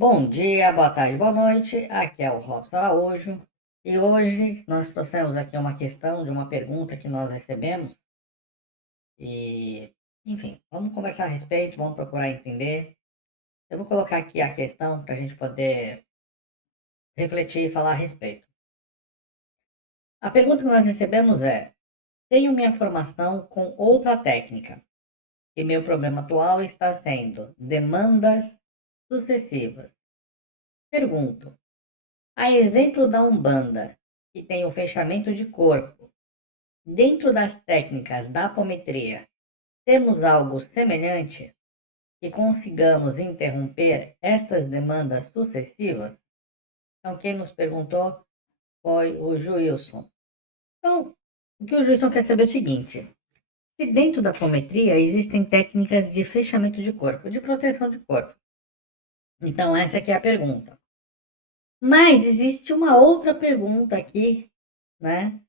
Bom dia, boa tarde, boa noite. Aqui é o Robson Araújo e hoje nós trouxemos aqui uma questão de uma pergunta que nós recebemos e, enfim, vamos conversar a respeito, vamos procurar entender. Eu vou colocar aqui a questão para a gente poder refletir e falar a respeito. A pergunta que nós recebemos é: tenho minha formação com outra técnica e meu problema atual está sendo demandas sucessivas. Pergunto: a exemplo da Umbanda, que tem o fechamento de corpo, dentro das técnicas da apometria, temos algo semelhante que consigamos interromper estas demandas sucessivas? Então, quem nos perguntou foi o Juilson. Então, o que o Juilson quer saber é o seguinte: se dentro da apometria existem técnicas de fechamento de corpo, de proteção de corpo. Então, essa aqui é a pergunta. Mas existe uma outra pergunta aqui, né?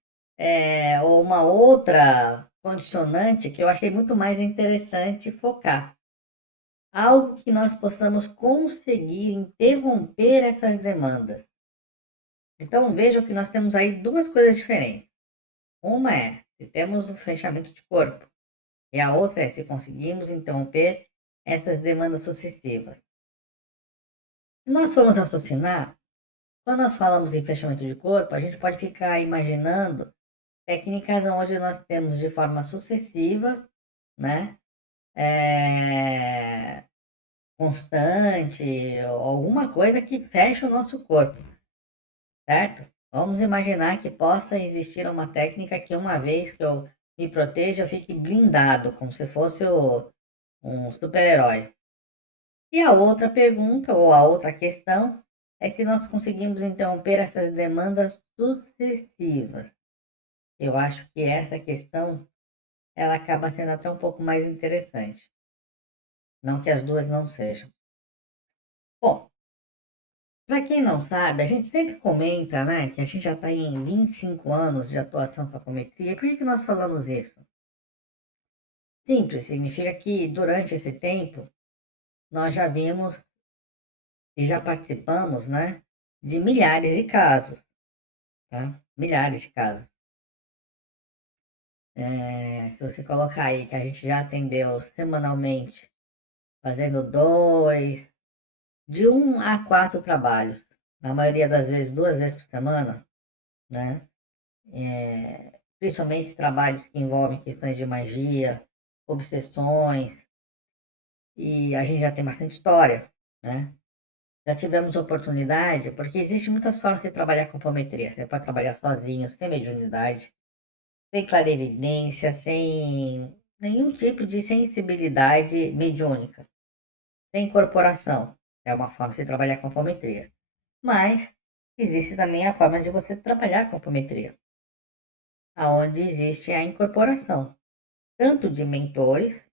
Ou uma outra condicionante que eu achei muito mais interessante focar. Algo que nós possamos conseguir interromper essas demandas. Então vejam que nós temos aí duas coisas diferentes. Uma é se temos o fechamento de corpo, e a outra é se conseguimos interromper essas demandas sucessivas. Se nós formos raciocinar, quando nós falamos em fechamento de corpo, a gente pode ficar imaginando técnicas onde nós temos de forma sucessiva, né? É, constante, ou alguma coisa que feche o nosso corpo, certo? Vamos imaginar que possa existir uma técnica que uma vez que eu me proteja, eu fique blindado, como se fosse um super-herói. E a outra pergunta, ou a outra questão, é se nós conseguimos interromper essas demandas sucessivas. Eu acho que essa questão, ela acaba sendo até um pouco mais interessante. Não que as duas não sejam. Bom, para quem não sabe, a gente sempre comenta, né, que a gente já está em 25 anos de atuação com a apometria. Por que nós falamos isso? Simples, significa que durante esse tempo nós já vimos e já participamos, né, de milhares de casos, tá? Milhares de casos. Se você colocar aí que a gente já atendeu semanalmente, fazendo de 1 a 4 trabalhos, na maioria das vezes 2 vezes por semana, né? Principalmente trabalhos que envolvem questões de magia, obsessões, e a gente já tem bastante história, né? Já tivemos oportunidade, porque existem muitas formas de trabalhar com apometria. Você pode trabalhar sozinho, sem mediunidade, sem clarevidência, sem nenhum tipo de sensibilidade mediúnica, sem incorporação. É uma forma de você trabalhar com apometria. Mas existe também a forma de você trabalhar com apometria, aonde existe a incorporação, tanto de mentores,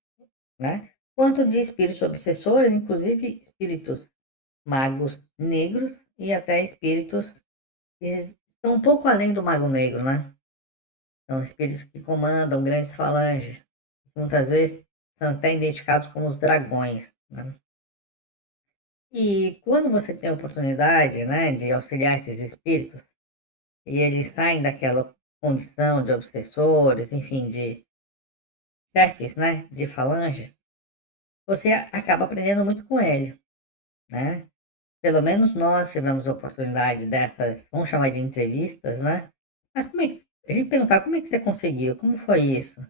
né, quanto de espíritos obsessores, inclusive espíritos magos negros e até espíritos que estão um pouco além do mago negro, né? São espíritos que comandam grandes falanges, que muitas vezes são até identificados como os dragões, né? E quando você tem a oportunidade, né, de auxiliar esses espíritos, e eles saem daquela condição de obsessores, enfim, de chefes, né, de falanges, você acaba aprendendo muito com ele, né? Pelo menos nós tivemos a oportunidade dessas, vamos chamar de entrevistas, né? Mas como é que, a gente perguntava, como é que você conseguiu? Como foi isso?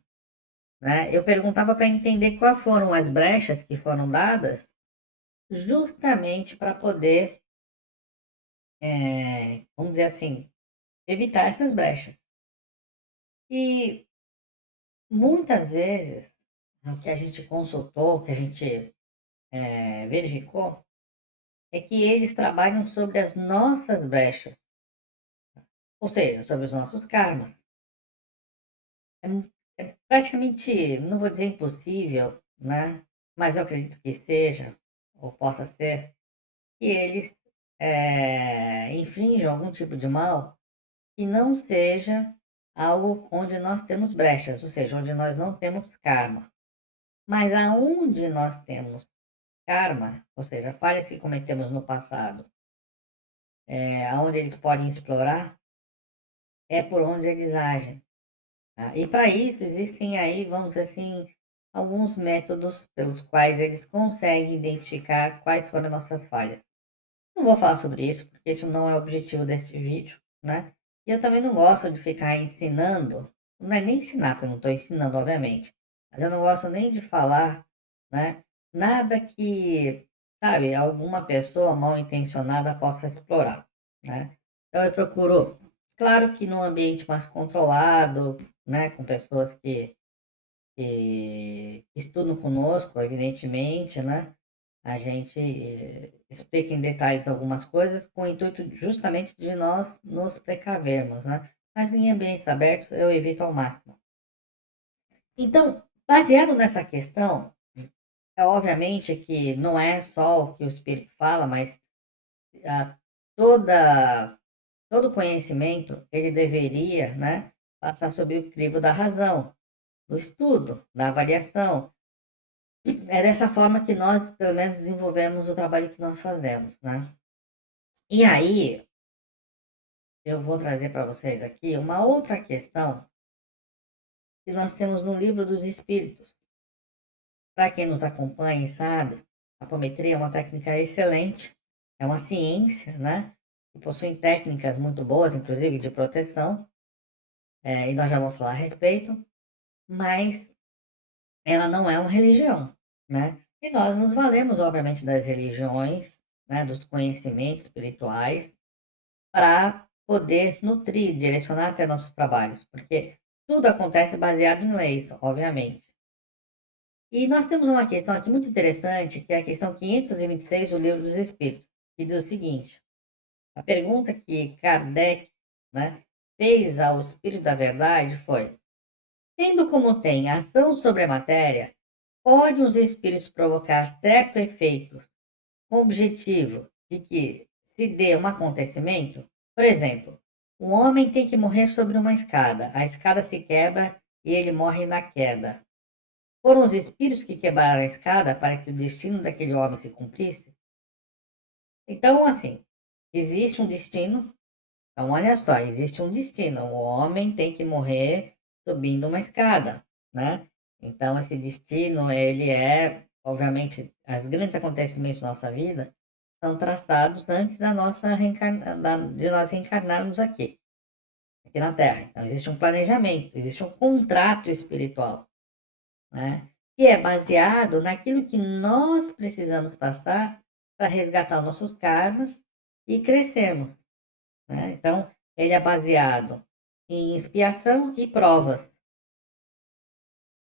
Né? Eu perguntava para entender quais foram as brechas que foram dadas justamente para poder, vamos dizer assim, evitar essas brechas. E muitas vezes, o que a gente consultou, o que a gente verificou, é que eles trabalham sobre as nossas brechas, ou seja, sobre os nossos karmas. É, é praticamente, não vou dizer impossível, né? Mas eu acredito que seja, ou possa ser, que eles infringam algum tipo de mal que não seja algo onde nós temos brechas, ou seja, onde nós não temos karma. Mas aonde nós temos karma, ou seja, falhas que cometemos no passado, aonde eles podem explorar, é por onde eles agem. Tá? E para isso existem aí, vamos dizer assim, alguns métodos pelos quais eles conseguem identificar quais foram nossas falhas. Não vou falar sobre isso, porque isso não é o objetivo deste vídeo, né? E eu também não gosto de ficar ensinando, não é nem ensinar, porque eu não estou ensinando, obviamente, mas eu não gosto nem de falar, né? Nada que, sabe, alguma pessoa mal intencionada possa explorar, né? Então eu procuro, claro que num ambiente mais controlado, né? Com pessoas que estudam conosco, evidentemente, né? A gente explica em detalhes algumas coisas com o intuito justamente de nós nos precavermos, né? Mas em ambientes abertos eu evito ao máximo. Então, baseado nessa questão, é obviamente que não é só o que o espírito fala, mas ah, toda todo conhecimento ele deveria, né, passar sob o crivo da razão, do estudo, da avaliação. É dessa forma que nós, pelo menos, desenvolvemos o trabalho que nós fazemos, né? E aí, eu vou trazer para vocês aqui uma outra questão que nós temos no Livro dos Espíritos. Para quem nos acompanha e sabe, a apometria é uma técnica excelente, é uma ciência, né? Que possui técnicas muito boas, inclusive de proteção, e nós já vamos falar a respeito, mas ela não é uma religião, né? E nós nos valemos, obviamente, das religiões, né, dos conhecimentos espirituais, para poder nutrir, direcionar até nossos trabalhos, porque tudo acontece baseado em leis, obviamente. E nós temos uma questão aqui muito interessante, que é a questão 526 do Livro dos Espíritos, que diz o seguinte: a pergunta que Kardec, né, fez ao Espírito da Verdade foi: tendo como tem ação sobre a matéria, podem os espíritos provocar certo efeito com o objetivo de que se dê um acontecimento? Por exemplo, um homem tem que morrer sobre uma escada, a escada se quebra e ele morre na queda. Foram os espíritos que quebraram a escada para que o destino daquele homem se cumprisse? Então, assim, existe um destino. Então, olha só, existe um destino. O homem tem que morrer subindo uma escada, né? Então, esse destino, ele é, obviamente, os grandes acontecimentos da nossa vida são traçados antes da nossa de nós reencarnarmos aqui na Terra. Então, existe um planejamento, existe um contrato espiritual, né? Que é baseado naquilo que nós precisamos passar para resgatar os nossos karmas e crescermos, né? Então, ele é baseado em expiação e provas.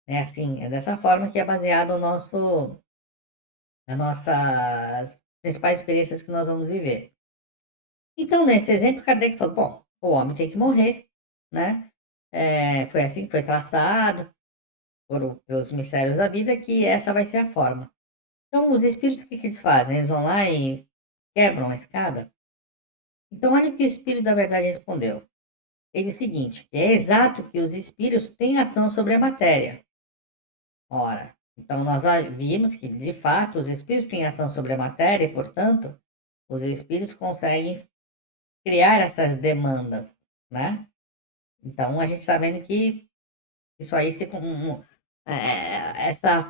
É assim, é dessa forma que é baseado as nossas principais experiências que nós vamos viver. Então, nesse exemplo, Kardec falou, bom, o homem tem que morrer, né? Foi assim que foi traçado pelos mistérios da vida, que essa vai ser a forma. Então, os espíritos, o que eles fazem? Eles vão lá e quebram a escada? Então, olha o que o Espírito da Verdade respondeu. Ele diz o seguinte: é exato que os espíritos têm ação sobre a matéria. Ora, então nós vimos que, de fato, os espíritos têm ação sobre a matéria e, portanto, os espíritos conseguem criar essas demandas, né? Então, a gente está vendo que isso aí,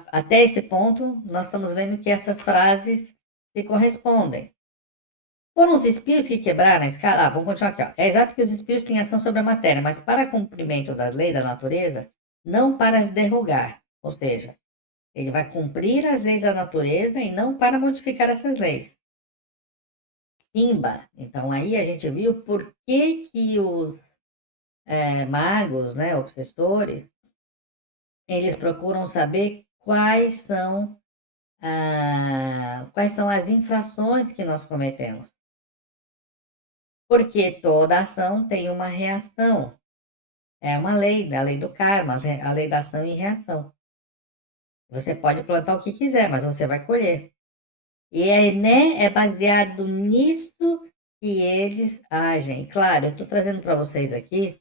até esse ponto, nós estamos vendo que essas frases se correspondem. Foram os espíritos que quebraram a escala. Vamos continuar aqui. Ó. É exato que os espíritos têm ação sobre a matéria, mas para cumprimento das leis da natureza, não para as derrogar. Ou seja, ele vai cumprir as leis da natureza e não para modificar essas leis. Pimba! Então aí a gente viu por que os magos, né, obsessores, eles procuram saber quais são as infrações que nós cometemos. Porque toda ação tem uma reação. É uma lei, a lei do karma, a lei da ação e reação. Você pode plantar o que quiser, mas você vai colher. E né, é baseado nisso que eles agem. Claro, eu estou trazendo para vocês aqui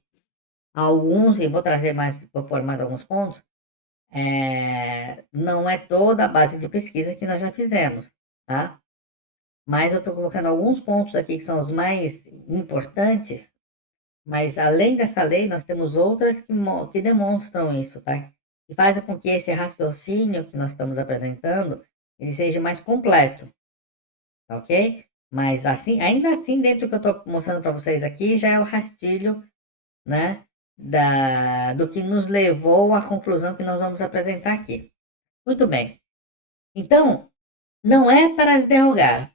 alguns, e vou trazer mais, vou pôr mais alguns pontos, não é toda a base de pesquisa que nós já fizemos, tá? Mas eu estou colocando alguns pontos aqui que são os mais importantes, mas além dessa lei, nós temos outras que demonstram isso, tá? E fazem com que esse raciocínio que nós estamos apresentando, ele seja mais completo, tá ok? Mas assim, ainda assim, dentro do que eu estou mostrando para vocês aqui, já é o rastilho, né, do que nos levou à conclusão que nós vamos apresentar aqui. Muito bem. Então, não é para as derrogar,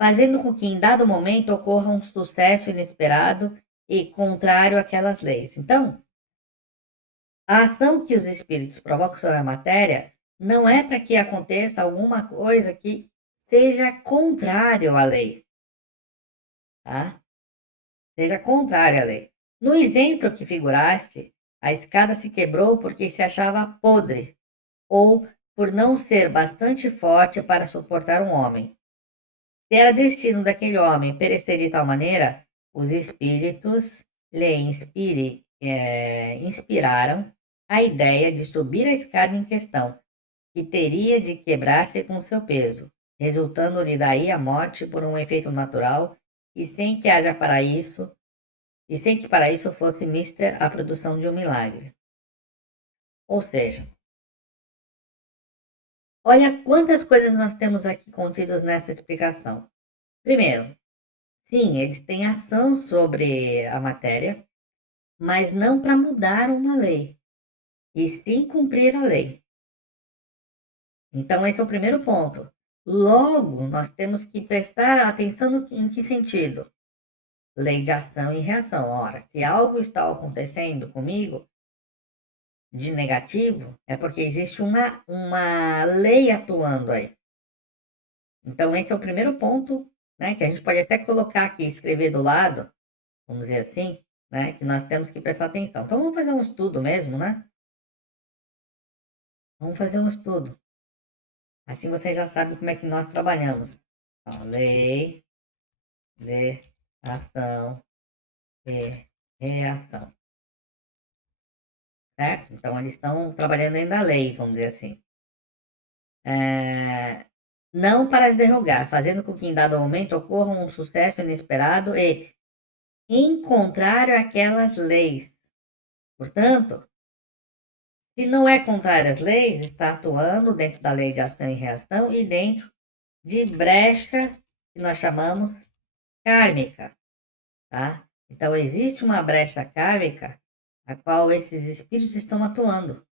fazendo com que em dado momento ocorra um sucesso inesperado e contrário àquelas leis. Então, a ação que os espíritos provocam sobre a matéria não é para que aconteça alguma coisa que seja contrário à lei, tá? Seja contrária à lei. No exemplo que figuraste, a escada se quebrou porque se achava podre, ou por não ser bastante forte para suportar um homem. Se era destino daquele homem perecer de tal maneira, os espíritos lhe inspiraram a ideia de subir a escada em questão, que teria de quebrar-se com seu peso, resultando-lhe daí a morte por um efeito natural, e sem que haja para isso, e sem que para isso fosse mister a produção de um milagre. Ou seja, olha quantas coisas nós temos aqui contidas nessa explicação. Primeiro, sim, eles têm ação sobre a matéria, mas não para mudar uma lei, e sim cumprir a lei. Então, esse é o primeiro ponto. Logo, nós temos que prestar atenção em que sentido? Lei de ação e reação. Ora, se algo está acontecendo comigo de negativo, é porque existe uma lei atuando aí. Então, esse é o primeiro ponto, né, que a gente pode até colocar aqui, escrever do lado, vamos dizer assim, né, que nós temos que prestar atenção. Então, vamos fazer um estudo mesmo, né? Vamos fazer um estudo. Assim você já sabe como é que nós trabalhamos. Então, lei de ação e reação, certo? Então, eles estão trabalhando ainda a lei, vamos dizer assim. Não para as derrogar, fazendo com que em dado momento ocorra um sucesso inesperado e em contrário àquelas leis. Portanto, se não é contrário às leis, está atuando dentro da lei de ação e reação e dentro de brecha que nós chamamos kármica, tá? Então, existe uma brecha kármica a qual esses espíritos estão atuando.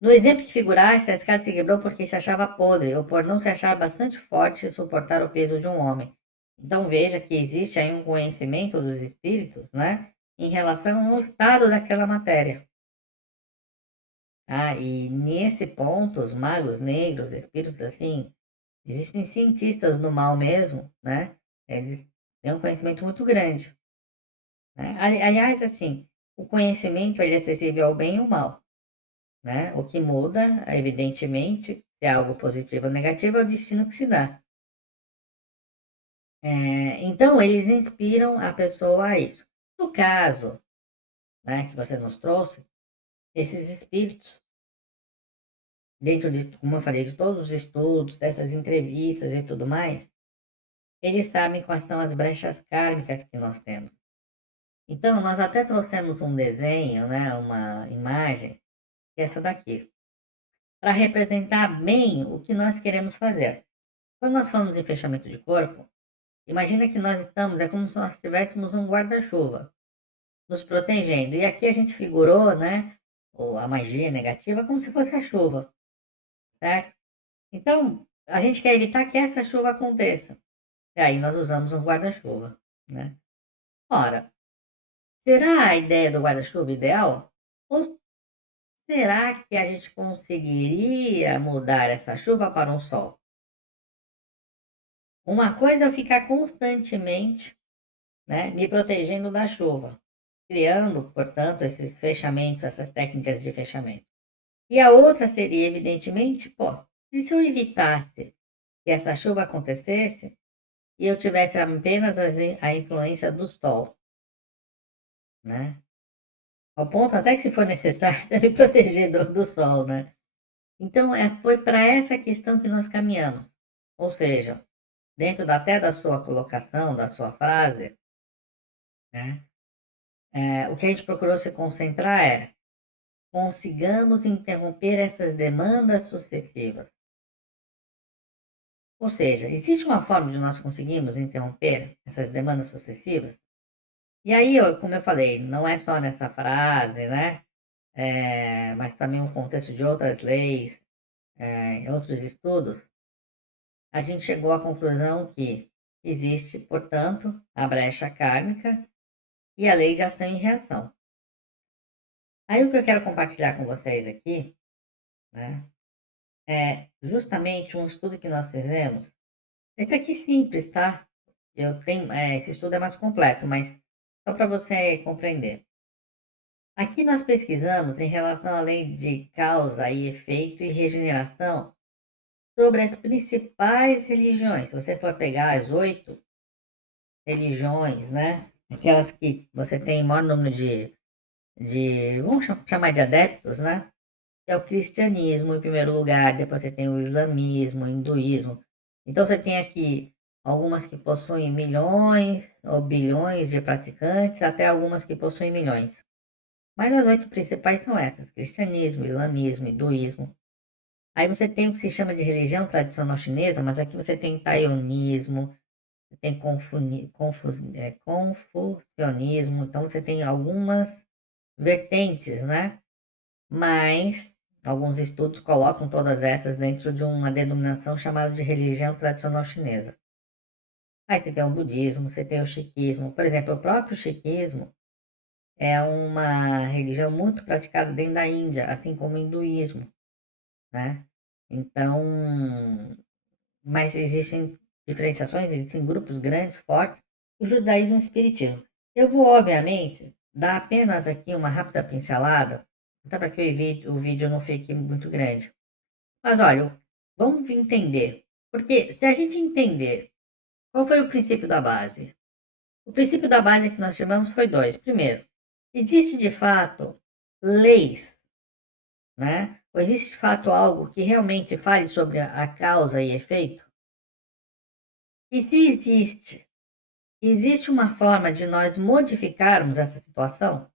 No exemplo que figuraste, a escada se quebrou porque se achava podre, ou por não se achar bastante forte e suportar o peso de um homem. Então veja que existe aí um conhecimento dos espíritos, né, em relação ao estado daquela matéria. E nesse ponto, os magos negros, espíritos assim, existem cientistas do mal mesmo, né? Eles têm um conhecimento muito grande. Né? Aliás, assim, o conhecimento ele é acessível ao bem e ao mal. Né? O que muda, evidentemente, se é algo positivo ou negativo, é o destino que se dá. Então, eles inspiram a pessoa a isso. No caso, né, que você nos trouxe, esses espíritos, dentro de, como eu falei, de todos os estudos, dessas entrevistas e tudo mais, eles sabem quais são as brechas kármicas que nós temos. Então, nós até trouxemos um desenho, né, uma imagem, que é essa daqui, para representar bem o que nós queremos fazer. Quando nós falamos em fechamento de corpo, imagina que nós estamos, é como se nós tivéssemos um guarda-chuva nos protegendo. E aqui a gente figurou, né, a magia negativa como se fosse a chuva, certo? Então, a gente quer evitar que essa chuva aconteça. E aí nós usamos um guarda-chuva, né? Ora, será a ideia do guarda-chuva ideal? Ou será que a gente conseguiria mudar essa chuva para um sol? Uma coisa é eu ficar constantemente, né, me protegendo da chuva, criando, portanto, esses fechamentos, essas técnicas de fechamento. E a outra seria, evidentemente, pô, e se eu evitasse que essa chuva acontecesse e eu tivesse apenas a influência do sol, né? ao ponto até que se for necessário me proteger do sol, né? Então, foi para essa questão que nós caminhamos. Ou seja, dentro até da sua colocação, da sua frase, né? O que a gente procurou se concentrar é: consigamos interromper essas demandas sucessivas. Ou seja, existe uma forma de nós conseguirmos interromper essas demandas sucessivas? E aí, como eu falei, não é só nessa frase, né? Mas também no contexto de outras leis, em outros estudos, a gente chegou à conclusão que existe, portanto, a brecha kármica e a lei de ação e reação. Aí o que eu quero compartilhar com vocês aqui, né, é justamente um estudo que nós fizemos. Esse aqui simples, tá? Esse estudo é mais completo, mas só para você compreender. Aqui nós pesquisamos em relação à lei de causa e efeito e regeneração sobre as principais religiões. Se você for pegar as 8 religiões, né? Aquelas que você tem maior número vamos chamar de adeptos, né? Que é o cristianismo em primeiro lugar, depois você tem o islamismo, o hinduísmo. Então você tem aqui algumas que possuem milhões ou bilhões de praticantes, até algumas que possuem milhões. Mas as 8 principais são essas: cristianismo, islamismo, hinduísmo. Aí você tem o que se chama de religião tradicional chinesa, mas aqui você tem taionismo, você tem confucionismo, então você tem algumas vertentes, né? Mas alguns estudos colocam todas essas dentro de uma denominação chamada de religião tradicional chinesa. Aí você tem o budismo, você tem o sikhismo. Por exemplo, o próprio sikhismo é uma religião muito praticada dentro da Índia, assim como o hinduísmo, né? Então, mas existem diferenciações, existem grupos grandes, fortes, o judaísmo e o espiritismo. Eu vou, obviamente, dar apenas aqui uma rápida pincelada, até para que o vídeo não fique muito grande. Mas olha, vamos entender. Porque se a gente entender qual foi o princípio da base, o princípio da base que nós chamamos foi dois. Primeiro, existe de fato leis, né? Ou existe de fato algo que realmente fale sobre a causa e efeito? E se existe uma forma de nós modificarmos essa situação?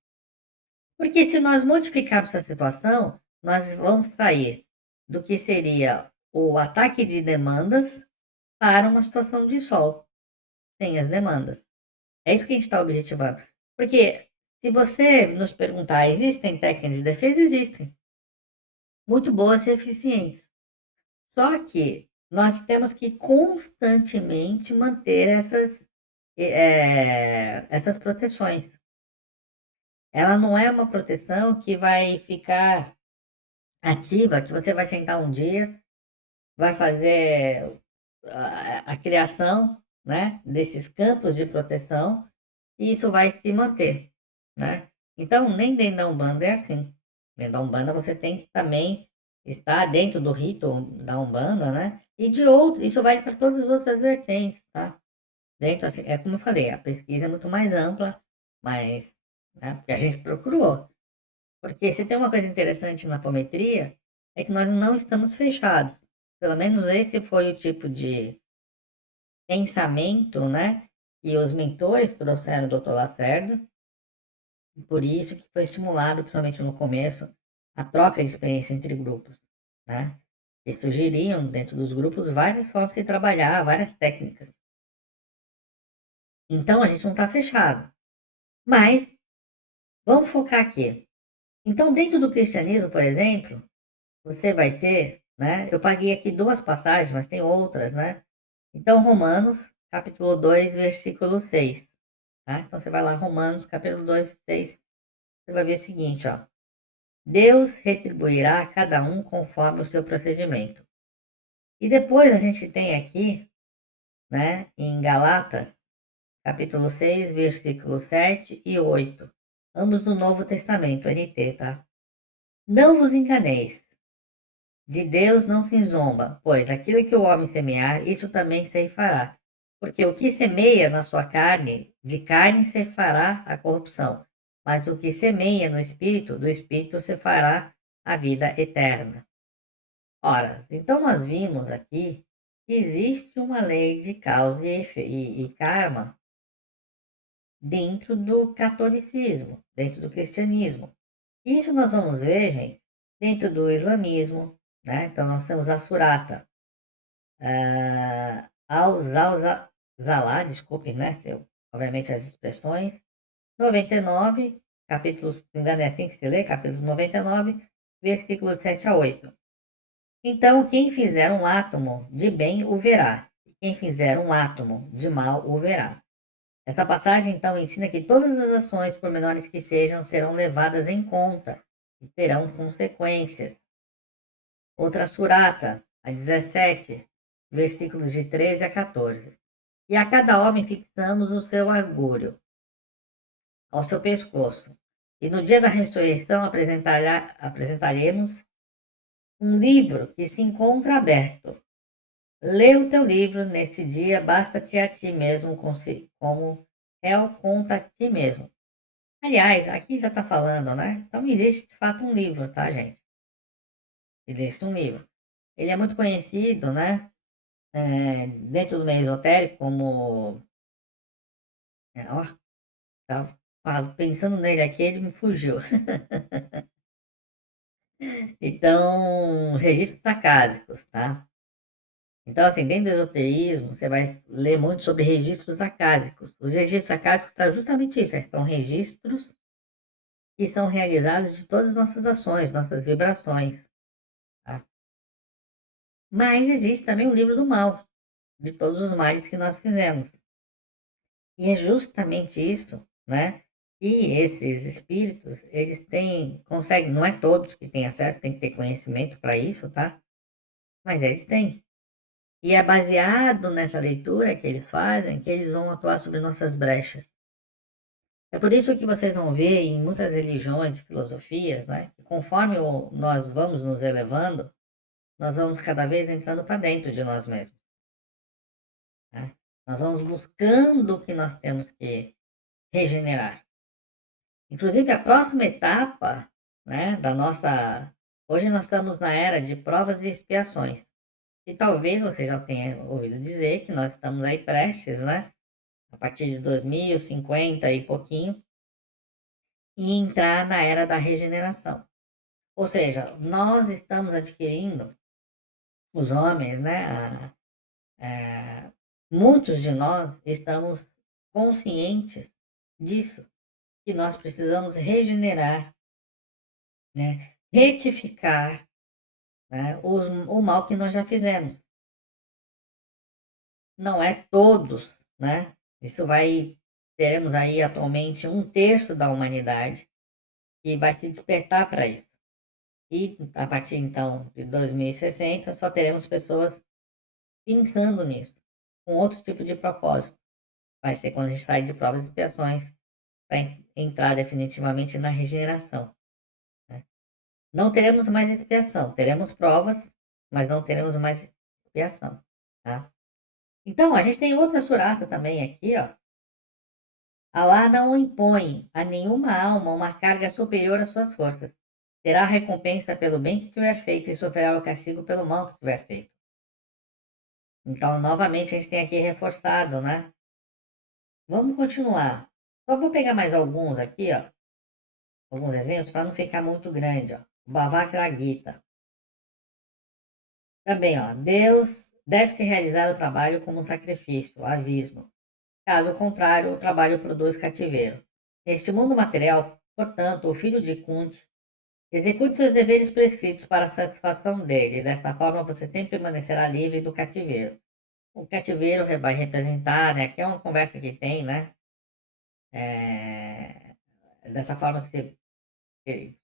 Porque se nós modificarmos essa situação, nós vamos sair do que seria o ataque de demandas para uma situação de sol, sem as demandas. É isso que a gente está objetivando. Porque se você nos perguntar, existem técnicas de defesa? Existem. Muito boas e eficientes. Só que nós temos que constantemente manter essas proteções. Ela não é uma proteção que vai ficar ativa, que você vai sentar um dia, vai fazer a criação, né, desses campos de proteção e isso vai se manter, né? Então, nem dentro da Umbanda é assim. Dentro da Umbanda você tem que também estar dentro do rito da Umbanda, né? E de outros, isso vale para todas as outras vertentes, tá? Dentro, assim, é como eu falei, a pesquisa é muito mais ampla, mas, né, porque a gente procurou. Porque se tem uma coisa interessante na apometria, é que nós não estamos fechados. Pelo menos esse foi o tipo de pensamento, né, que os mentores trouxeram do Dr. Lacerda, e por isso que foi estimulado, principalmente no começo, a troca de experiência entre grupos, né? E sugeriam dentro dos grupos várias formas de trabalhar, várias técnicas. Então a gente não está fechado. Mas vamos focar aqui. Então, dentro do cristianismo, por exemplo, você vai ter, né? Eu paguei aqui duas passagens, mas tem outras, né? Então, Romanos, capítulo 2, versículo 6. Tá? Então, você vai lá, Romanos, capítulo 2, 6. Você vai ver o seguinte, ó. Deus retribuirá a cada um conforme o seu procedimento. E depois a gente tem aqui, né, em Galatas, capítulo 6, versículos 7 e 8. Ambos do Novo Testamento, NT, tá? Não vos enganeis. De Deus não se zomba, pois aquilo que o homem semear, isso também se fará. Porque o que semeia na sua carne, de carne se fará a corrupção. mas o que semeia no espírito, do espírito se fará a vida eterna. Ora, então nós vimos aqui que existe uma lei de causa e karma dentro do catolicismo, dentro do cristianismo. Isso nós vamos ver, gente, dentro do islamismo, né? Então nós temos a Surata, Al-Zawzalá, desculpe, né? Obviamente as expressões, 99, capítulo, se não me engano é assim que se lê, capítulo 99, versículos 7 a 8. Então, quem fizer um átomo de bem o verá, e quem fizer um átomo de mal o verá. Essa passagem, então, ensina que todas as ações, por menores que sejam, serão levadas em conta e terão consequências. Outra surata, a 17, versículos de 13 a 14. E a cada homem fixamos o seu orgulho ao seu pescoço. E no dia da ressurreição apresentaremos um livro que se encontra aberto. Lê o teu livro nesse dia, basta-te a ti mesmo como réu contra ti mesmo. Aliás, aqui já está falando, né? Então existe de fato um livro, tá, gente? Existe um livro. Ele é muito conhecido, né? Dentro do meio esotérico, como. Ó, tava pensando nele aqui, ele me fugiu. Então, registros acásicos, tá? Então, assim, dentro do esoterismo, você vai ler muito sobre registros acásicos. Os registros acásicos são justamente isso, são registros que são realizados de todas as nossas ações, nossas vibrações. Tá? Mas existe também o livro do mal, de todos os males que nós fizemos. E é justamente isso, né? Que esses espíritos, eles conseguem, não é todos que têm acesso, tem que ter conhecimento para isso, tá? Mas eles têm. E é baseado nessa leitura que eles fazem que eles vão atuar sobre nossas brechas. É por isso que vocês vão ver em muitas religiões e filosofias, né? Que conforme nós vamos nos elevando, nós vamos cada vez entrando para dentro de nós mesmos. Né? Nós vamos buscando o que nós temos que regenerar. Inclusive, a próxima etapa, né, da nossa. Hoje nós estamos na era de provas e expiações. E talvez você já tenha ouvido dizer que nós estamos aí prestes, né, a partir de 2050 e pouquinho, e entrar na era da regeneração. Ou seja, nós estamos adquirindo, os homens, né, muitos de nós estamos conscientes disso, que nós precisamos regenerar, né, retificar, né, o mal que nós já fizemos. Não é todos, né? Teremos aí atualmente um terço da humanidade que vai se despertar para isso. E a partir então de 2060 só teremos pessoas pensando nisso, com outro tipo de propósito. Vai ser quando a gente sair de provas e expiações para entrar definitivamente na regeneração. Né? Não teremos mais expiação, teremos provas, mas não teremos mais expiação. Tá? Então, a gente tem outra surata também aqui, ó. Alá não impõe a nenhuma alma uma carga superior às suas forças. Terá recompensa pelo bem que tiver feito e sofrerá o castigo pelo mal que tiver feito. Então, novamente, a gente tem aqui reforçado, né? Vamos continuar. Só vou pegar mais alguns aqui, ó. Alguns exemplos para não ficar muito grande, ó. Bhavakra Gita. Também, ó. Deus deve-se realizar o trabalho como um sacrifício, aviso. Caso contrário, o trabalho produz cativeiro. Neste mundo material, portanto, o filho de Kunti execute seus deveres prescritos para a satisfação dele. Desta forma, você sempre permanecerá livre do cativeiro. O cativeiro vai representar, né? Aqui é uma conversa que tem, né? Dessa forma que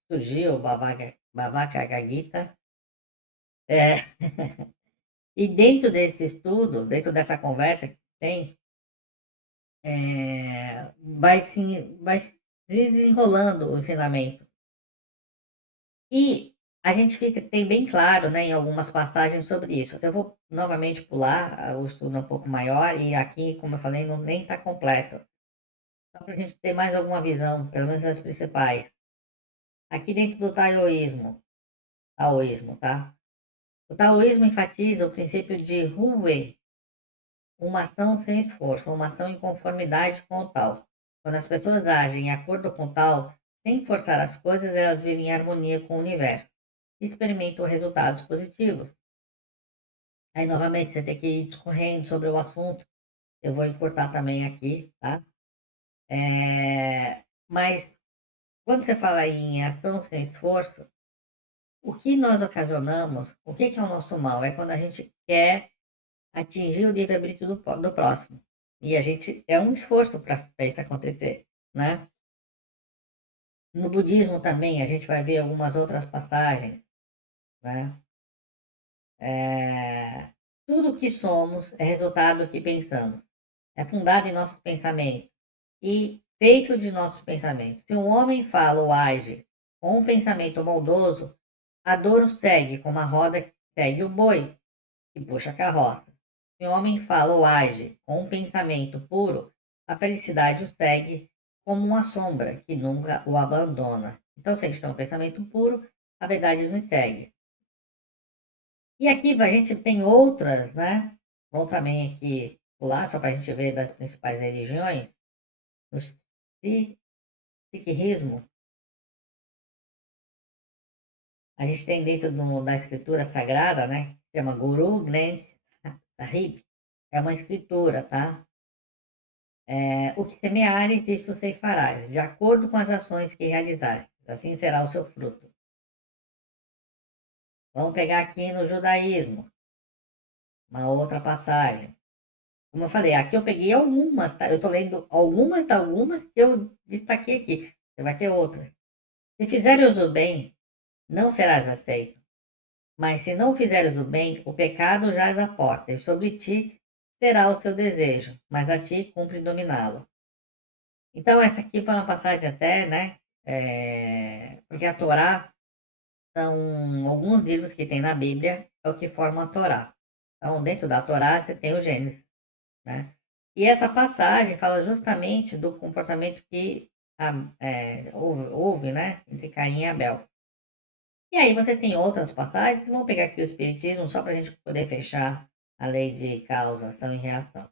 surgiu o Bhavakra Gita. É, e dentro desse estudo, dentro dessa conversa que tem, vai se desenrolando o ensinamento. E a gente tem bem claro, né, em algumas passagens sobre isso. Eu vou novamente pular o estudo um pouco maior, e aqui, como eu falei, não nem está completo. Só para a gente ter mais alguma visão, pelo menos as principais. Aqui dentro do taoísmo, tá? O taoísmo enfatiza o princípio de Wu Wei, uma ação sem esforço, uma ação em conformidade com o tal. Quando as pessoas agem em acordo com o tal, sem forçar as coisas, elas vivem em harmonia com o universo e experimentam resultados positivos. Aí, novamente, você tem que ir discorrendo sobre o assunto. Eu vou encurtar também aqui, tá? Mas, quando você fala em ação sem esforço, o que nós ocasionamos, o que é o nosso mal? É quando a gente quer atingir o livre-arbítrio do próximo. E a gente é um esforço para isso acontecer, né? No budismo também a gente vai ver algumas outras passagens, né? Tudo o que somos é resultado do que pensamos. É fundado em nossos pensamentos e feito de nossos pensamentos. Se um homem fala ou age com um pensamento maldoso, a dor o segue como a roda segue o boi que puxa a carroça. Se um homem fala ou age com um pensamento puro, a felicidade o segue como uma sombra que nunca o abandona. Então, se a gente tem um pensamento puro, a verdade nos segue. E aqui a gente tem outras, né? Vou também aqui pular, só para a gente ver das principais religiões. No Sikhismo, a gente tem dentro da escritura sagrada, né? Que chama Guru Granth Sahib. É uma escritura, tá? O que semeares, isso ceifarás, de acordo com as ações que realizaste. Assim será o seu fruto. Vamos pegar aqui no judaísmo, uma outra passagem. Como eu falei, aqui eu peguei algumas, tá? Eu estou lendo algumas que eu destaquei aqui. Você vai ter outras. Se fizeres o bem, não serás aceito. Mas se não fizeres o bem, o pecado jaz à porta, e sobre ti será o seu desejo, mas a ti cumpre dominá-lo. Então, essa aqui foi uma passagem até, né? Porque a Torá são alguns livros que tem na Bíblia, é o que forma a Torá. Então, dentro da Torá, você tem o Gênesis, né? E essa passagem fala justamente do comportamento que houve, né, entre Caim e Abel. E aí você tem outras passagens, vamos pegar aqui o Espiritismo, só para a gente poder fechar a lei de causa, ação e reação.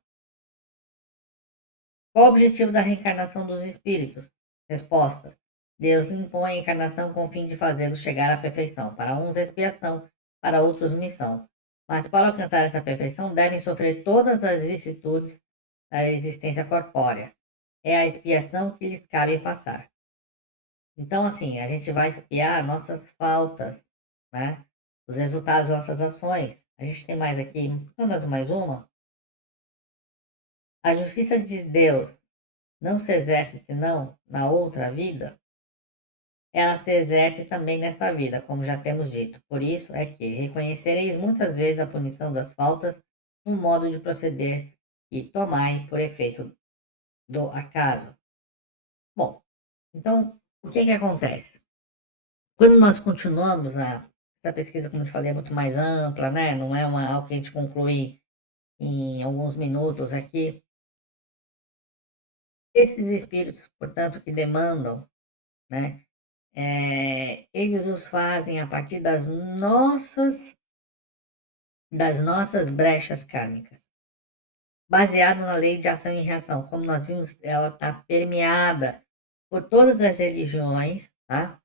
Qual o objetivo da reencarnação dos espíritos? Resposta: Deus lhe impõe a encarnação com o fim de fazê-los chegar à perfeição. Para uns, expiação, para outros, missão. Mas para alcançar essa perfeição, devem sofrer todas as vicissitudes da existência corpórea. É a expiação que lhes cabe passar. Então, assim, a gente vai expiar nossas faltas, né? Os resultados das nossas ações. A gente tem mais aqui, vamos mais uma. A justiça de Deus não se exerce senão na outra vida, ela se exerce também nesta vida, como já temos dito. Por isso é que reconhecereis muitas vezes a punição das faltas no modo de proceder e tomai por efeito do acaso. Bom, então, o que acontece? Quando nós continuamos essa pesquisa, como eu falei, é muito mais ampla, né? Não é algo que a gente conclui em alguns minutos aqui. Esses espíritos, portanto, que demandam, né? Eles os fazem a partir das nossas brechas kármicas, baseado na lei de ação e reação. Como nós vimos, ela está permeada por todas as religiões, tá?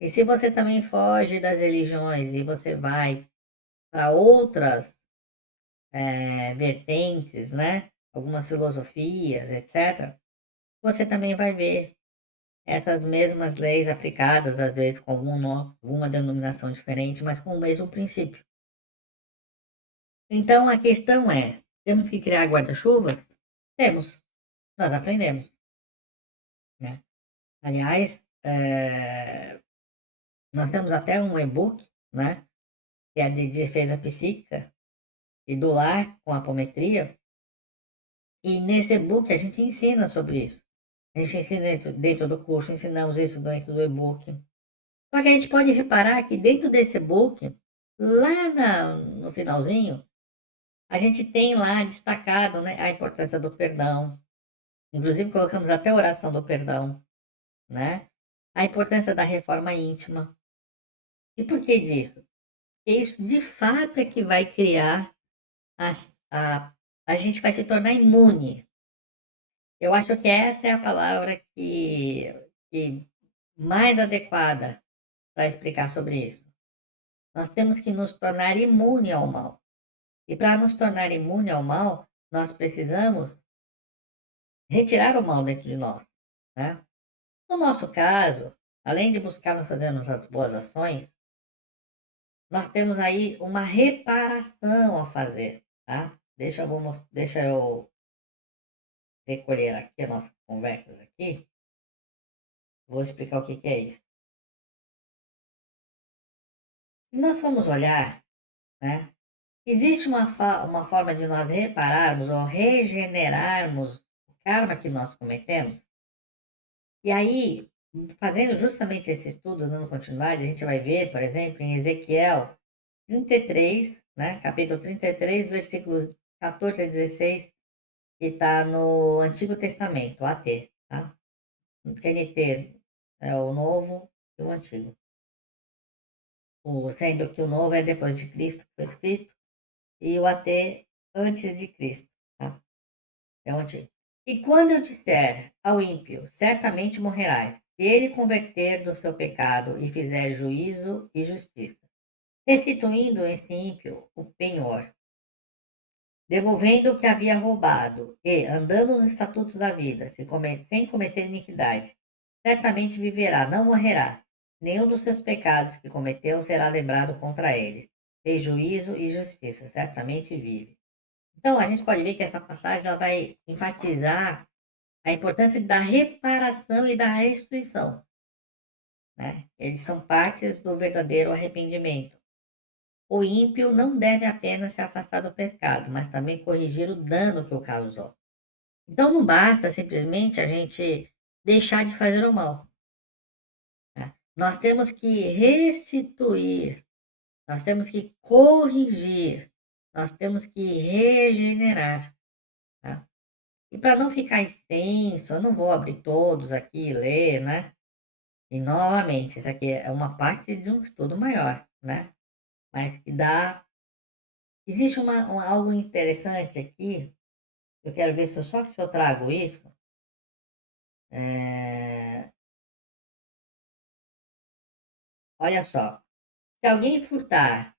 E se você também foge das religiões e você vai para outras vertentes, né? Algumas filosofias, etc., você também vai ver essas mesmas leis aplicadas, às vezes com alguma denominação diferente, mas com o mesmo princípio. Então a questão é: temos que criar guarda-chuvas? Temos, nós aprendemos, né? Aliás, nós temos até um e-book, né? Que é de defesa psíquica e do lar com apometria, e nesse e-book a gente ensina sobre isso. A gente ensina isso dentro do curso, ensinamos isso dentro do e-book. Só que a gente pode reparar que dentro desse e-book, lá no finalzinho, a gente tem lá destacado, né, a importância do perdão, Inclusive colocamos até a oração do perdão, né? A importância da reforma íntima. E por que disso? Porque isso de fato é que vai criar as, a gente vai se tornar imune. Eu acho que essa é a palavra que mais adequada para explicar sobre isso. Nós temos que nos tornar imune ao mal. E para nos tornar imune ao mal, nós precisamos retirar o mal dentro de nós, né? No nosso caso, além de buscarmos fazermos as boas ações, nós temos aí uma reparação a fazer, tá? Deixa eu recolher aqui as nossas conversas aqui. Vou explicar o que que é isso. Se nós formos olhar, né? Existe uma forma de nós repararmos ou regenerarmos o karma que nós cometemos. E aí, fazendo justamente esse estudo, dando continuidade, a gente vai ver, por exemplo, em Ezequiel 33, né, capítulo 33, versículos 14 a 16, que está no Antigo Testamento, AT, tá? O QNT é o Novo e o Antigo. Sendo que o Novo é depois de Cristo, foi escrito, e o AT antes de Cristo, tá? É o Antigo. E quando eu disser ao ímpio, certamente morrerás, se ele converter do seu pecado e fizer juízo e justiça, restituindo esse ímpio o penhor, devolvendo o que havia roubado e andando nos estatutos da vida, sem cometer iniquidade, certamente viverá, não morrerá. Nenhum dos seus pecados que cometeu será lembrado contra ele. Fez juízo e justiça, certamente vive. Então, a gente pode ver que essa passagem ela vai enfatizar a importância da reparação e da restituição, né? Eles são partes do verdadeiro arrependimento. O ímpio não deve apenas se afastar do pecado, mas também corrigir o dano que o causou. Então não basta simplesmente a gente deixar de fazer o mal, né? Nós temos que restituir, nós temos que corrigir, nós temos que regenerar, tá? E para não ficar extenso, eu não vou abrir todos aqui e ler, né? E novamente, isso aqui é uma parte de um estudo maior, né? Mas que dá. Existe algo interessante aqui. Eu quero ver se eu trago isso. É, olha só. Se alguém furtar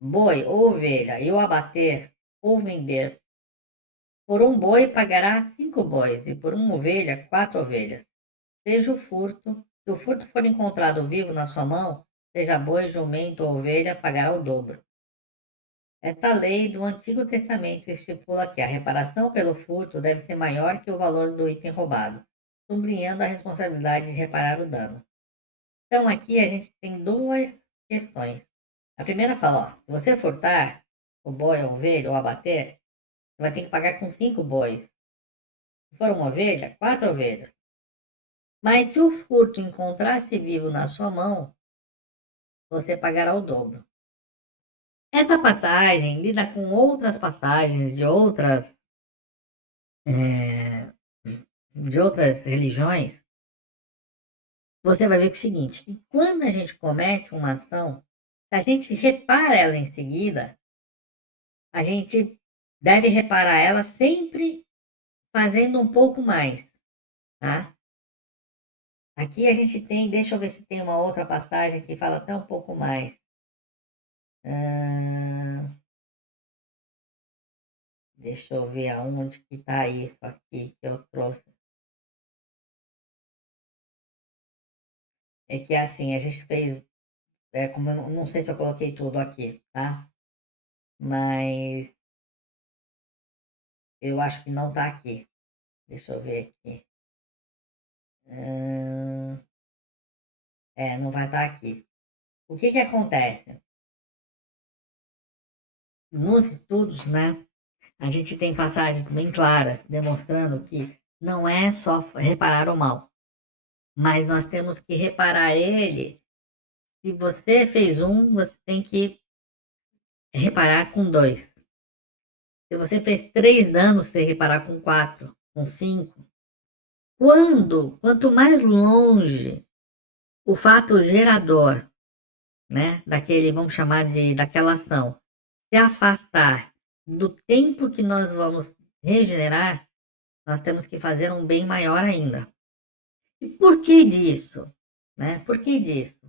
boi ou ovelha e o abater ou vender, por um boi pagará 5 bois e por uma ovelha 4 ovelhas. Seja o furto, se o furto for encontrado vivo na sua mão, seja boi, jumento ou ovelha, pagará o dobro. Esta lei do Antigo Testamento estipula que a reparação pelo furto deve ser maior que o valor do item roubado, sublinhando a responsabilidade de reparar o dano. Então, aqui a gente tem duas questões. A primeira fala, ó, se você furtar o boi, a ovelha ou abater, você vai ter que pagar com 5 bois. Se for uma ovelha, 4 ovelhas. Mas se o furto encontrar-se vivo na sua mão, você pagará o dobro. Essa passagem lida com outras passagens eh, de outras religiões. Você vai ver que é o seguinte, que quando a gente comete uma ação, se a gente repara ela em seguida, a gente deve reparar ela sempre fazendo um pouco mais, tá? Aqui a gente tem, deixa eu ver se tem uma outra passagem que fala até um pouco mais. Ah, deixa eu ver aonde que está isso aqui que eu trouxe. É que assim, a gente fez, como eu não sei se eu coloquei tudo aqui, tá? Mas eu acho que não está aqui. Deixa eu ver aqui. Ah, não vai estar aqui. O que que acontece? Nos estudos, né, a gente tem passagens bem claras demonstrando que não é só reparar o mal, mas nós temos que reparar ele. Se você fez um, você tem que reparar com dois. Se você fez 3 danos, você tem que reparar com 4, com 5. Quanto mais longe o fato gerador, né, daquele, vamos chamar daquela ação, se afastar do tempo que nós vamos regenerar, nós temos que fazer um bem maior ainda. E por que disso? Né? Por que disso?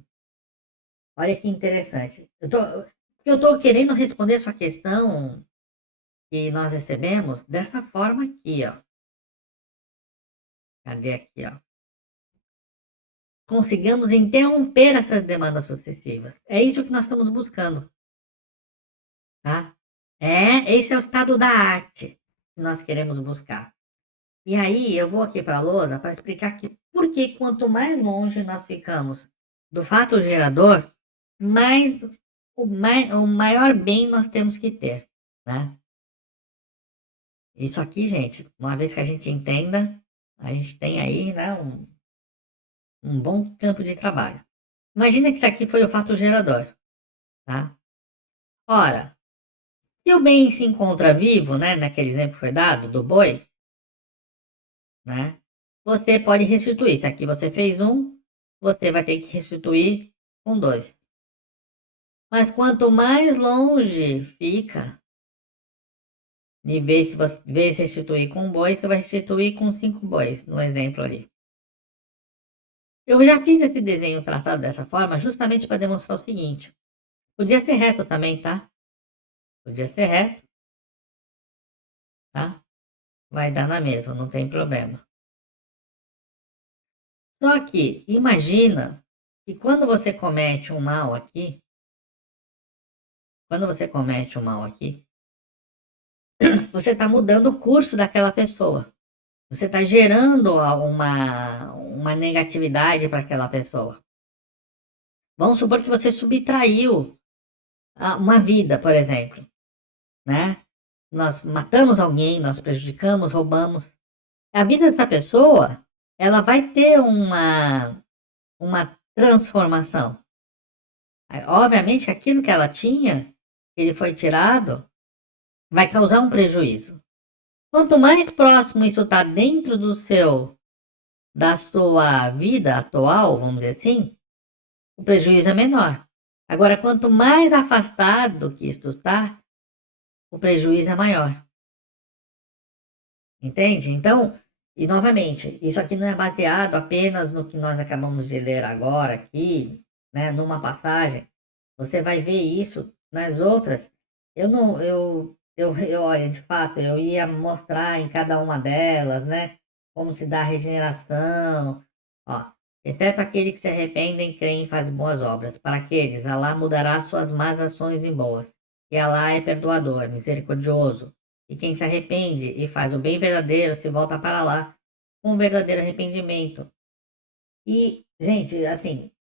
Olha que interessante. Eu estou querendo responder sua questão que nós recebemos dessa forma aqui, ó. Cadê aqui, ó? Consigamos interromper essas demandas sucessivas. É isso que nós estamos buscando, tá? Esse é o estado da arte que nós queremos buscar. E aí eu vou aqui para a lousa para explicar que por que quanto mais longe nós ficamos do fato gerador, mais o maior bem nós temos que ter, né? Isso aqui, gente, uma vez que a gente entenda, a gente tem aí, né, um bom campo de trabalho. Imagina que isso aqui foi o fato gerador, tá? Ora, se o bem se encontra vivo, né, naquele exemplo que foi dado do boi, né, você pode restituir. Se aqui você fez um, você vai ter que restituir com dois. Mas quanto mais longe fica, de vez se restituir com um boi, você vai restituir com 5 bois, no exemplo ali. Eu já fiz esse desenho traçado dessa forma justamente para demonstrar o seguinte. Podia ser reto também, tá? Podia ser reto, tá? Vai dar na mesma, não tem problema. Só que imagina que quando você comete um mal aqui, você está mudando o curso daquela pessoa. Você está gerando uma negatividade para aquela pessoa. Vamos supor que você subtraiu uma vida, por exemplo, né? Nós matamos alguém, nós prejudicamos, roubamos. A vida dessa pessoa, ela vai ter uma transformação. Obviamente, aquilo que ela tinha, que ele foi tirado, vai causar um prejuízo. Quanto mais próximo isso está dentro da sua vida atual, vamos dizer assim, o prejuízo é menor. Agora, quanto mais afastado que isto está, o prejuízo é maior. Entende? Então, e novamente, isso aqui não é baseado apenas no que nós acabamos de ler agora aqui, né, numa passagem. Você vai ver isso nas outras. Eu não, olha, de fato, eu ia mostrar em cada uma delas, né, como se dá a regeneração, ó. Exceto aquele que se arrependem, creem e faz boas obras. Para aqueles, Alá mudará suas más ações em boas. E Alá é perdoador, misericordioso. E quem se arrepende e faz o bem verdadeiro se volta para lá com um verdadeiro arrependimento. E, gente, assim,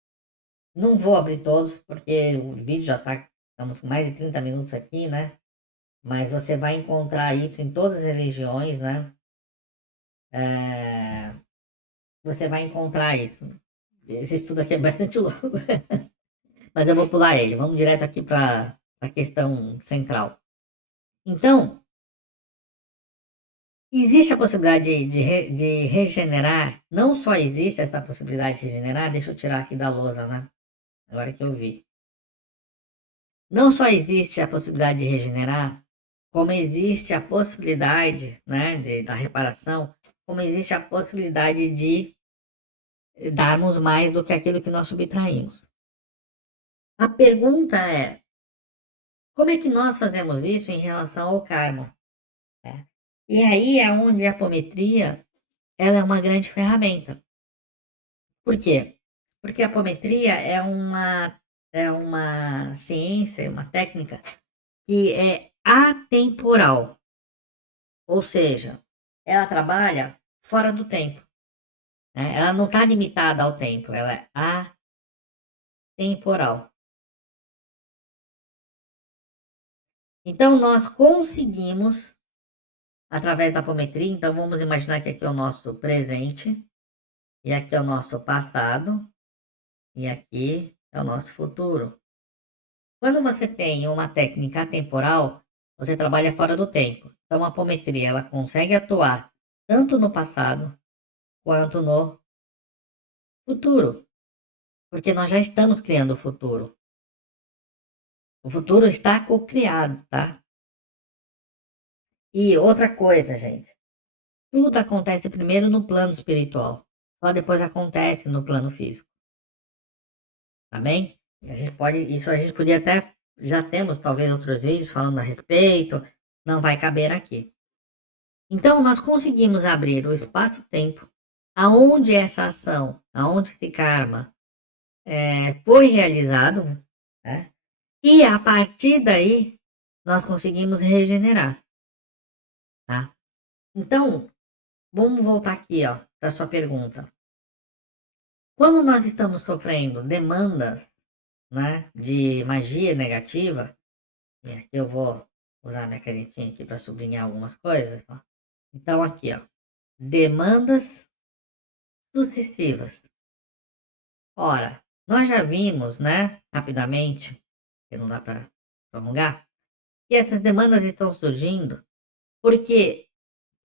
não vou abrir todos, porque o vídeo já está, estamos com mais de 30 minutos aqui, né? Mas você vai encontrar isso em todas as religiões, né? Você vai encontrar isso. Esse estudo aqui é bastante longo, mas eu vou pular ele. Vamos direto aqui para a questão central. Então, existe a possibilidade de regenerar, não só existe essa possibilidade de regenerar, deixa eu tirar aqui da lousa, né? Agora que eu vi. Não só existe a possibilidade de regenerar, como existe a possibilidade, né, da reparação, como existe a possibilidade de darmos mais do que aquilo que nós subtraímos. A pergunta é, como é que nós fazemos isso em relação ao karma? Né? E aí é onde a apometria ela é uma grande ferramenta. Por quê? Porque a apometria é uma ciência, uma técnica que é atemporal. Ou seja, ela trabalha fora do tempo. Né? Ela não está limitada ao tempo, ela é atemporal. Então, nós conseguimos, através da apometria, então vamos imaginar que aqui é o nosso presente, e aqui é o nosso passado, e aqui é o nosso futuro. Quando você tem uma técnica atemporal, você trabalha fora do tempo. Então, a apometria ela consegue atuar tanto no passado, quanto no futuro, porque nós já estamos criando o futuro. O futuro está cocriado, tá? E outra coisa, gente, tudo acontece primeiro no plano espiritual, só depois acontece no plano físico, tá bem? Isso a gente podia até, já temos talvez outros vídeos falando a respeito, não vai caber aqui. Então, nós conseguimos abrir o espaço-tempo aonde essa ação, aonde esse karma foi realizado, né? E a partir daí, nós conseguimos regenerar, tá? Então, vamos voltar aqui, ó, para sua pergunta. Quando nós estamos sofrendo demandas, né, de magia negativa, e aqui eu vou usar minha canetinha aqui para sublinhar algumas coisas, ó. Então, aqui, ó, demandas sucessivas. Ora, nós já vimos, né, rapidamente, que não dá para prolongar, que essas demandas estão surgindo porque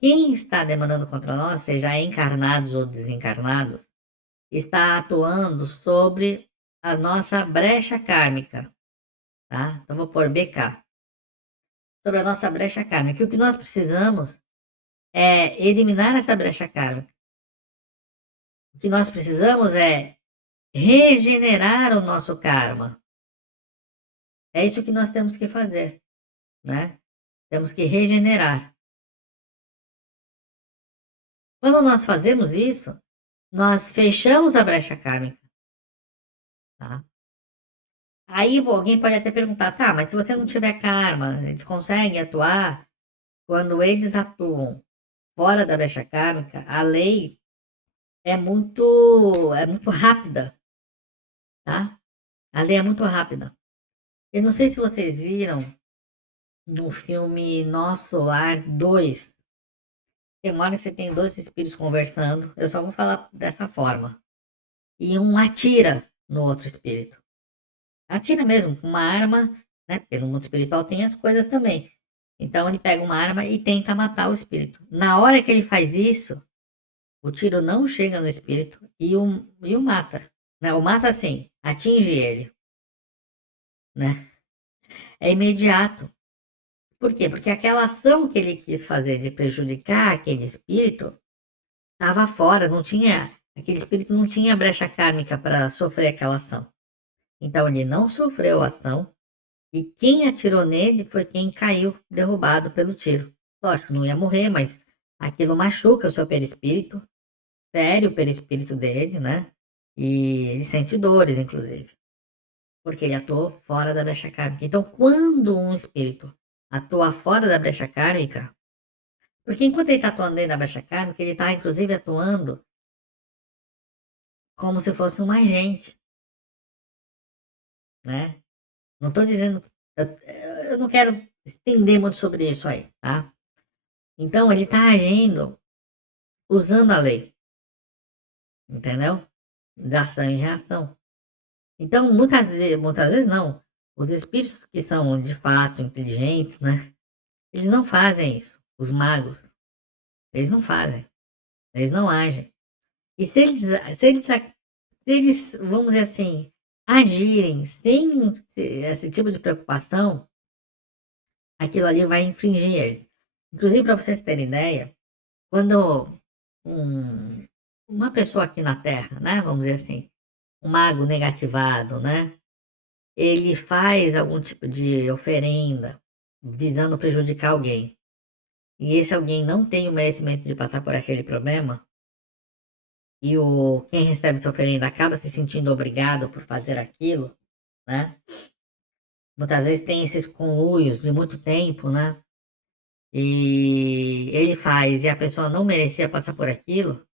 quem está demandando contra nós, seja encarnados ou desencarnados, está atuando sobre a nossa brecha kármica, tá? Então vou pôr BK, sobre a nossa brecha kármica. E o que nós precisamos é eliminar essa brecha kármica. O que nós precisamos é regenerar o nosso karma. É isso que nós temos que fazer, né? Temos que regenerar. Quando nós fazemos isso, nós fechamos a brecha kármica, tá? Aí alguém pode até perguntar, tá, mas se você não tiver karma, eles conseguem atuar? Quando eles atuam fora da brecha kármica, a lei é muito rápida, tá? A lei é muito rápida. Eu não sei se vocês viram no filme Nosso Lar 2. Tem uma hora que você tem dois espíritos conversando, eu só vou falar dessa forma. E um atira no outro espírito. Atira mesmo, com uma arma, né? Porque no mundo espiritual tem as coisas também. Então ele pega uma arma e tenta matar o espírito. Na hora que ele faz isso, o tiro não chega no espírito e o mata. Né? O mata assim, atinge ele. Né? É imediato. Por quê? Porque aquela ação que ele quis fazer de prejudicar aquele espírito estava fora, não tinha. Aquele espírito não tinha brecha kármica para sofrer aquela ação. Então ele não sofreu a ação. E quem atirou nele foi quem caiu derrubado pelo tiro. Lógico, não ia morrer, mas aquilo machuca o seu perispírito, fere o perispírito dele, né? E ele sente dores, inclusive, porque ele atuou fora da brecha kármica. Então, quando um espírito atua fora da brecha kármica, porque enquanto ele está atuando dentro da brecha kármica, ele está, inclusive, atuando como se fosse um agente, né? Não estou dizendo. Eu não quero estender muito sobre isso aí, tá? Então, ele está agindo usando a lei, entendeu? Da ação e reação. Então, muitas vezes não. Os espíritos que são de fato inteligentes, né? Eles não fazem isso. Os magos, eles não fazem. Eles não agem. E se eles, vamos dizer assim, agirem sem esse tipo de preocupação, aquilo ali vai infringir eles. Inclusive, para vocês terem ideia, quando um- uma pessoa aqui na Terra, né? Vamos dizer assim, um mago negativado, né? Ele faz algum tipo de oferenda visando prejudicar alguém. E esse alguém não tem o merecimento de passar por aquele problema, e quem recebe essa oferenda acaba se sentindo obrigado por fazer aquilo, né? Muitas vezes tem esses conluios de muito tempo, né? E ele faz e a pessoa não merecia passar por aquilo.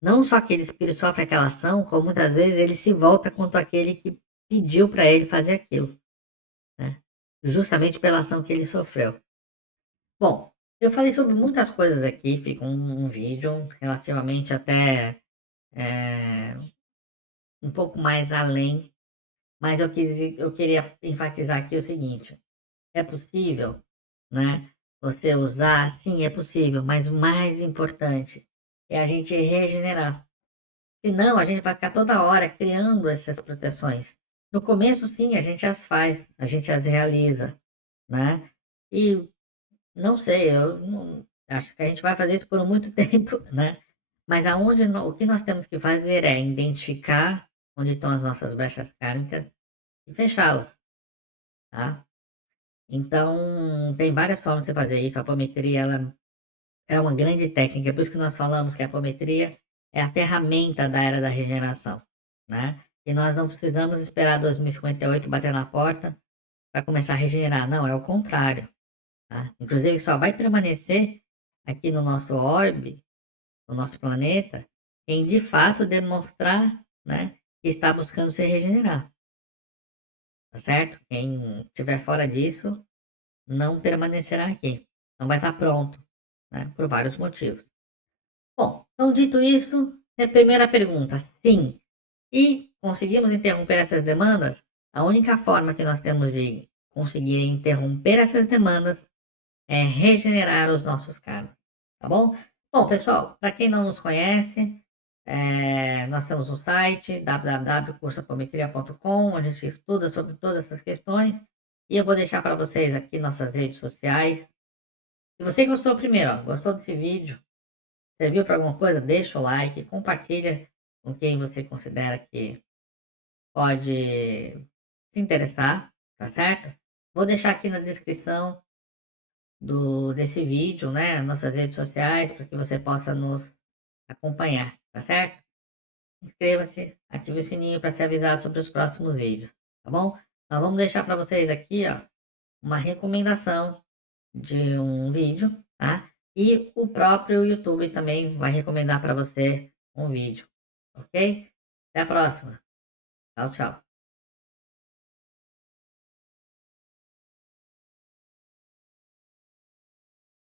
Não só aquele espírito sofre aquela ação, como muitas vezes ele se volta contra aquele que pediu para ele fazer aquilo, né? Justamente pela ação que ele sofreu. Bom, eu falei sobre muitas coisas aqui, fica um vídeo relativamente até um pouco mais além, mas eu queria enfatizar aqui o seguinte: é possível, né? Você usar, sim, é possível, mas o mais importante é a gente regenerar. Senão, a gente vai ficar toda hora criando essas proteções. No começo, sim, a gente as faz, a gente as realiza, né? E não sei, eu não, acho que a gente vai fazer isso por muito tempo, né? Mas o que nós temos que fazer é identificar onde estão as nossas brechas kármicas e fechá-las, tá? Então, tem várias formas de você fazer isso. A apometria, ela é uma grande técnica, é por isso que nós falamos que a apometria é a ferramenta da era da regeneração, né? E nós não precisamos esperar 2058 bater na porta para começar a regenerar. Não, é o contrário, tá? Inclusive, só vai permanecer aqui no nosso orbe, no nosso planeta, quem de fato demonstrar, né, que está buscando se regenerar, tá certo? Quem estiver fora disso não permanecerá aqui, não vai estar pronto, né, por vários motivos. Bom, então dito isso, a primeira pergunta, sim. E conseguimos interromper essas demandas? A única forma que nós temos de conseguir interromper essas demandas é regenerar os nossos karmas, tá bom? Bom, pessoal, para quem não nos conhece, nós temos um site www.cursoapometria.com, onde a gente estuda sobre todas essas questões. E eu vou deixar para vocês aqui nossas redes sociais. Se você gostou primeiro, ó, gostou desse vídeo, serviu para alguma coisa, deixa o like, compartilha com quem você considera que pode se interessar, tá certo? Vou deixar aqui na descrição desse vídeo, né, nossas redes sociais, para que você possa nos acompanhar, tá certo? Inscreva-se, ative o sininho para ser avisado sobre os próximos vídeos, tá bom? Nós vamos deixar para vocês aqui, ó, uma recomendação de um vídeo, tá? E o próprio YouTube também vai recomendar para você um vídeo, ok? Até a próxima. Tchau, tchau.